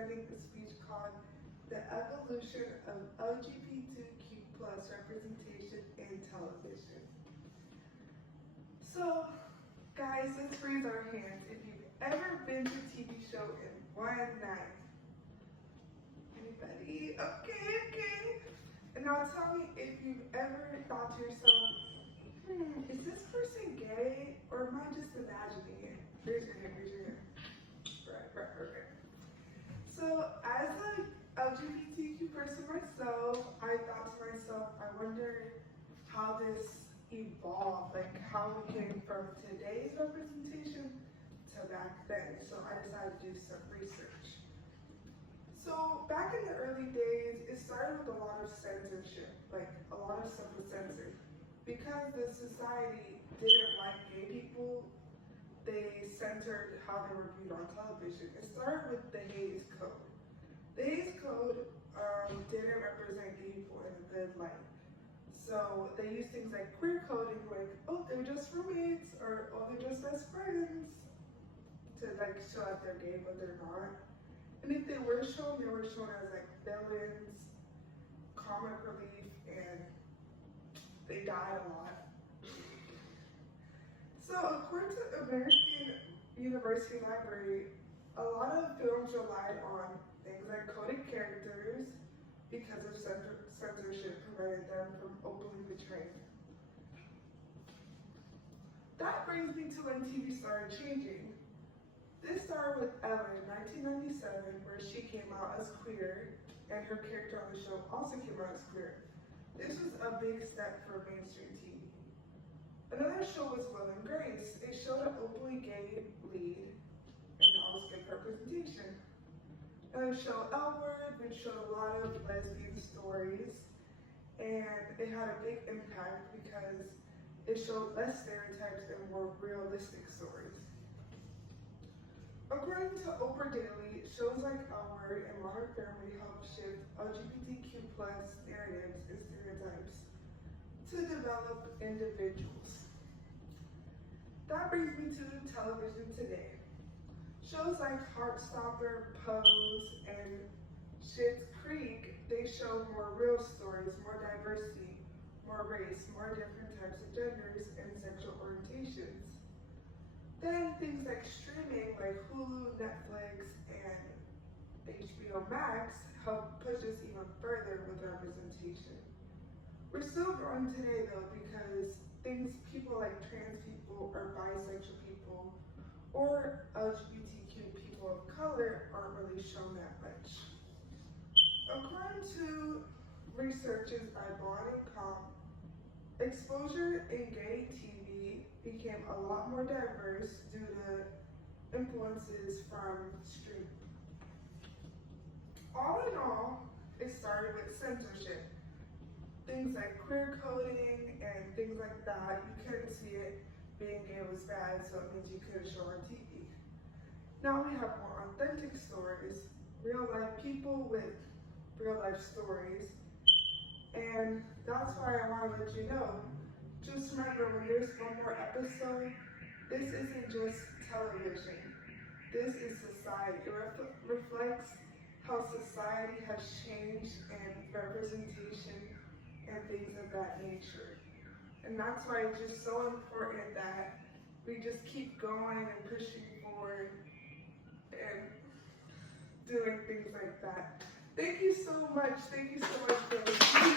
presenting a speech called The Evolution of LGBTQ plus representation in television. So, guys, let's raise our hands if you've ever been to a TV show in one night. Anybody? Okay. And now tell me if you've ever thought to yourself, is this person gay or am I just imagining it? Raise your hand. Right. So, as an LGBTQ person myself, I thought to myself, I wonder how this evolved, like how we came from today's representation to back then. So I decided to do some research. So back in the early days, it started with a lot of censorship, like a lot of stuff was censored. Because the society didn't like gay people, they censored how they were viewed on television. It started with the Hays Code. The Hays Code didn't represent gay people in a good light. So they used things like queer coding, like, oh, they're just roommates, or oh, they're just best friends, to like show that they're gay, but they're not. And if they were shown as like villains, comic relief, and they died a lot. So according to American University Library, a lot of films relied on things like coded characters because of censorship prevented them from openly betraying. That brings me to when TV started changing. This started with Ellen in 1997, where she came out as queer, and her character on the show also came out as queer. This was a big step for mainstream TV. Another show was Will and Grace. It showed an openly gay lead and always good representation. Another show, L Word, which showed a lot of lesbian stories, and it had a big impact because it showed less stereotypes and more realistic stories. According to Oprah Daily, shows like L Word and Modern Family help shift LGBTQ plus narratives and stereotypes to develop individuals. That brings me to television today. Shows like Heartstopper, Pose, and Schitt's Creek, they show more real stories, more diversity, more race, more different types of genders and sexual orientations. Then things like streaming like Hulu, Netflix, and HBO Max help push us even further with representation. We're still growing today though because people like trans people or bisexual people or LGBTQ people of color aren't really shown that much. According to researches by Bond and Comp, exposure in gay TV became a lot more diverse due to influences from streaming. All in all, it started with censorship. Things like queer coding and things like that, you couldn't see it. Being gay was bad, so it means you couldn't show on TV. Now we have more authentic stories, real life people with real life stories, and that's why I want to let you know. Just remember, when there's one more episode, this isn't just television. This is society. It reflects how society has changed and representation and things of that nature. And that's why it's just so important that we just keep going and pushing forward and doing things like that. Thank you so much. Thank you so much for listening.